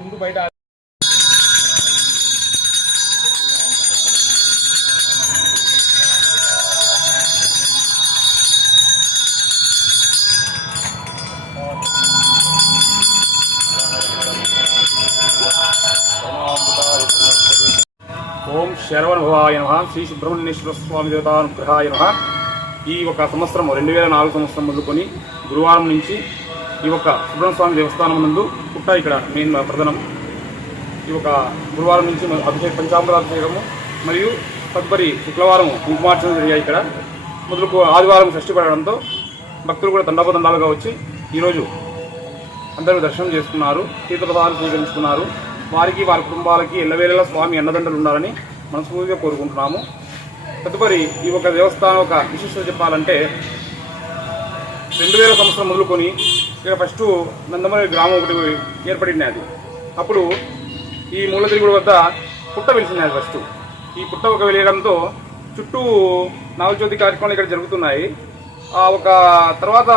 ముందు బయట ఓం శరవణభవాయ నమః. శ్రీ సుబ్రహ్మణ్యేశ్వర స్వామి దేవతానుగ్రహాయ నమః. ఈ ఒక సంవత్సరం 2004 సంవత్సరం మొదలుకొని గురువారం నుంచి ఈ ఒక సుబ్రహ్మణ్య స్వామి దేవస్థానం నందు పుట్ట ఇక్కడ మెయిన్ ప్రధానం. ఈ ఒక గురువారం నుంచి పంచామృతాభిషేకము మరియు తదుపరి శుక్రవారం కుంకుమార్చన జరిగాయి. ఇక్కడ మొదలు ఆదివారం షష్ఠి పడడంతో భక్తులు కూడా తండాలుగా వచ్చి ఈరోజు అందరూ దర్శనం చేసుకున్నారు, తీర్థప్రసాదాలు స్వీకరించుకున్నారు. వారికి వారి కుటుంబాలకి ఎల్లవేళలా స్వామి అన్నదండలు ఉండాలని మనస్ఫూర్తిగా కోరుకుంటున్నాము. తదుపరి ఈ ఒక దేవస్థానం ఒక విశిష్టత చెప్పాలంటే 2000 సంవత్సరం మొదలుకొని ఇక్కడ ఫస్ట్ నందమూరి గ్రామం ఒకటి ఏర్పడింది. అది అప్పుడు ఈ మూలతిరుగుడు వద్ద పుట్ట వెలిసింది. ఫస్ట్ ఈ పుట్ట ఒక వెలియడంతో చుట్టూ నాగజ్యోతి కార్యక్రమాలు ఇక్కడ జరుగుతున్నాయి. ఒక తర్వాత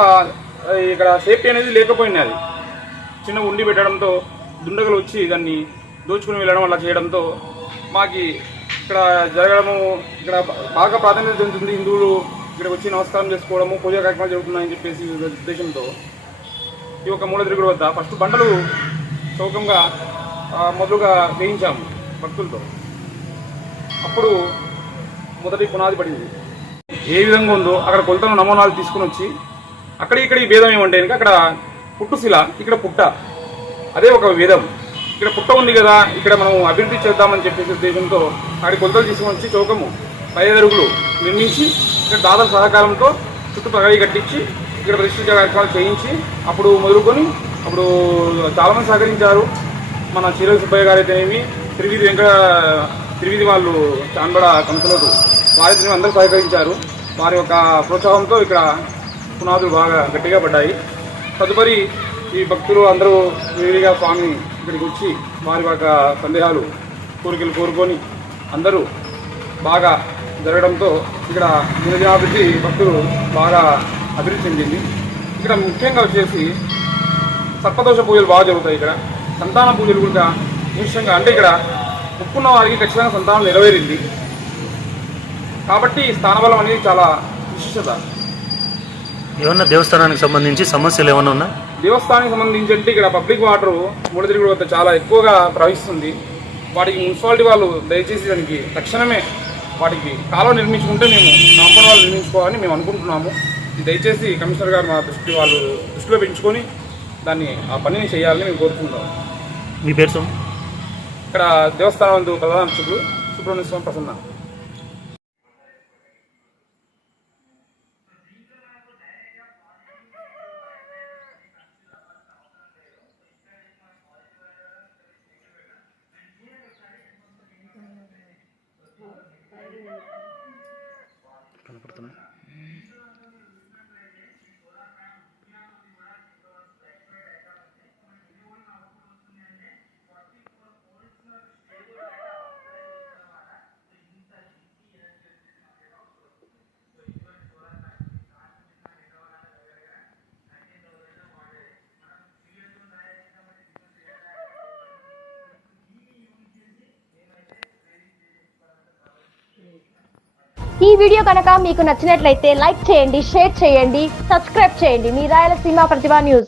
ఇక్కడ సేఫ్టీ అనేది లేకపోయింది. అది చిన్న ఉండి పెట్టడంతో దుండగలు వచ్చి దాన్ని దోచుకుని వెళ్ళడం అలా చేయడంతో మాకి ఇక్కడ జరగడము ఇక్కడ బాగా ప్రాధాన్యత చెందుతుంది. హిందువులు ఇక్కడికి వచ్చి నమస్కారం చేసుకోవడము, పూజా కార్యక్రమాలు జరుగుతున్నాయని చెప్పేసి ఉద్దేశంతో ఈ యొక్క మూలతిరుగుడు వద్ద ఫస్ట్ బండలు చౌకంగా మొదలుగా వేయించాము భక్తులతో. అప్పుడు మొదటి పునాది పడింది. ఏ విధంగా ఉందో అక్కడ కొలతలు నమూనాలు తీసుకుని వచ్చి ఇక్కడి భేదం ఏమంటే కనుక అక్కడ పుట్టుశిల, ఇక్కడ పుట్ట, అదే ఒక వేదం. ఇక్కడ పుట్ట ఉంది కదా, ఇక్కడ మనం అభివృద్ధి చేద్దామని చెప్పేసి ఉద్దేశంతో అక్కడి కొలతలు తీసుకుని వచ్చి చౌకము 5 అడుగులు నిర్మించి ఇక్కడ దాదాపు సహకారంతో చుట్టూ ప్రగతి కట్టించి ఇక్కడ ప్రతిష్ఠిత కార్యక్రమాలు చేయించి అప్పుడు మొదలుకొని అప్పుడు చాలామంది సహకరించారు. మన చీరల సుబ్బయ్య గారు అయితేనేమి, త్రివిధి వాళ్ళు చాన్బడ కంసలోటు వారిని అందరూ సహకరించారు. వారి యొక్క ప్రోత్సాహంతో ఇక్కడ పునాదులు బాగా గట్టిగా పడ్డాయి. తదుపరి ఈ భక్తులు అందరూ విరిగా స్వామి ఇక్కడికి వచ్చి వారి యొక్క సందేహాలు కోరికలు కోరుకొని అందరూ బాగా జరగడంతో ఇక్కడ దినదినాభివృద్ధి భక్తులు బాగా అభివృద్ధి చెందింది. ఇక్కడ ముఖ్యంగా వచ్చేసి సర్పదోష పూజలు బాగా జరుగుతాయి. ఇక్కడ సంతాన పూజలు కూడా ముఖ్యంగా అంటే ఇక్కడ ముక్కున్న వారికి ఖచ్చితంగా సంతానం నెరవేరింది కాబట్టి స్థానబలం అనేది చాలా విశిష్టత. ఏమన్నా దేవస్థానానికి సంబంధించి సమస్యలు ఏమన్నా ఉన్నా? దేవస్థానానికి సంబంధించి అంటే ఇక్కడ పబ్లిక్ వాటర్ మూలతిరుగుడు వద్ద చాలా ఎక్కువగా ప్రవహిస్తుంది. వాటికి మున్సిపాలిటీ వాళ్ళు దయచేసి దానికి తక్షణమే వాటికి కాలువ నిర్మించుకుంటే మేము కాంపౌండ్ వాళ్ళు నిర్మించుకోవాలని మేము అనుకుంటున్నాము. దయచేసి కమిషనర్ గారు మా దృష్టిలో పెంచుకొని దాన్ని ఆ పనిని చేయాలని మేము కోరుకుంటున్నాము. మీ పేరు? ఇక్కడ దేవస్థానం ప్రధాన అర్చకుడు సుబ్రహ్మణ్య స్వామి ప్రసన్న. ఈ వీడియో కనుక మీకు నచ్చినట్లయితే లైక్ చేయండి, షేర్ చేయండి, సబ్స్క్రైబ్ చేయండి. మీ రాయలసీమ ప్రతిభ న్యూస్.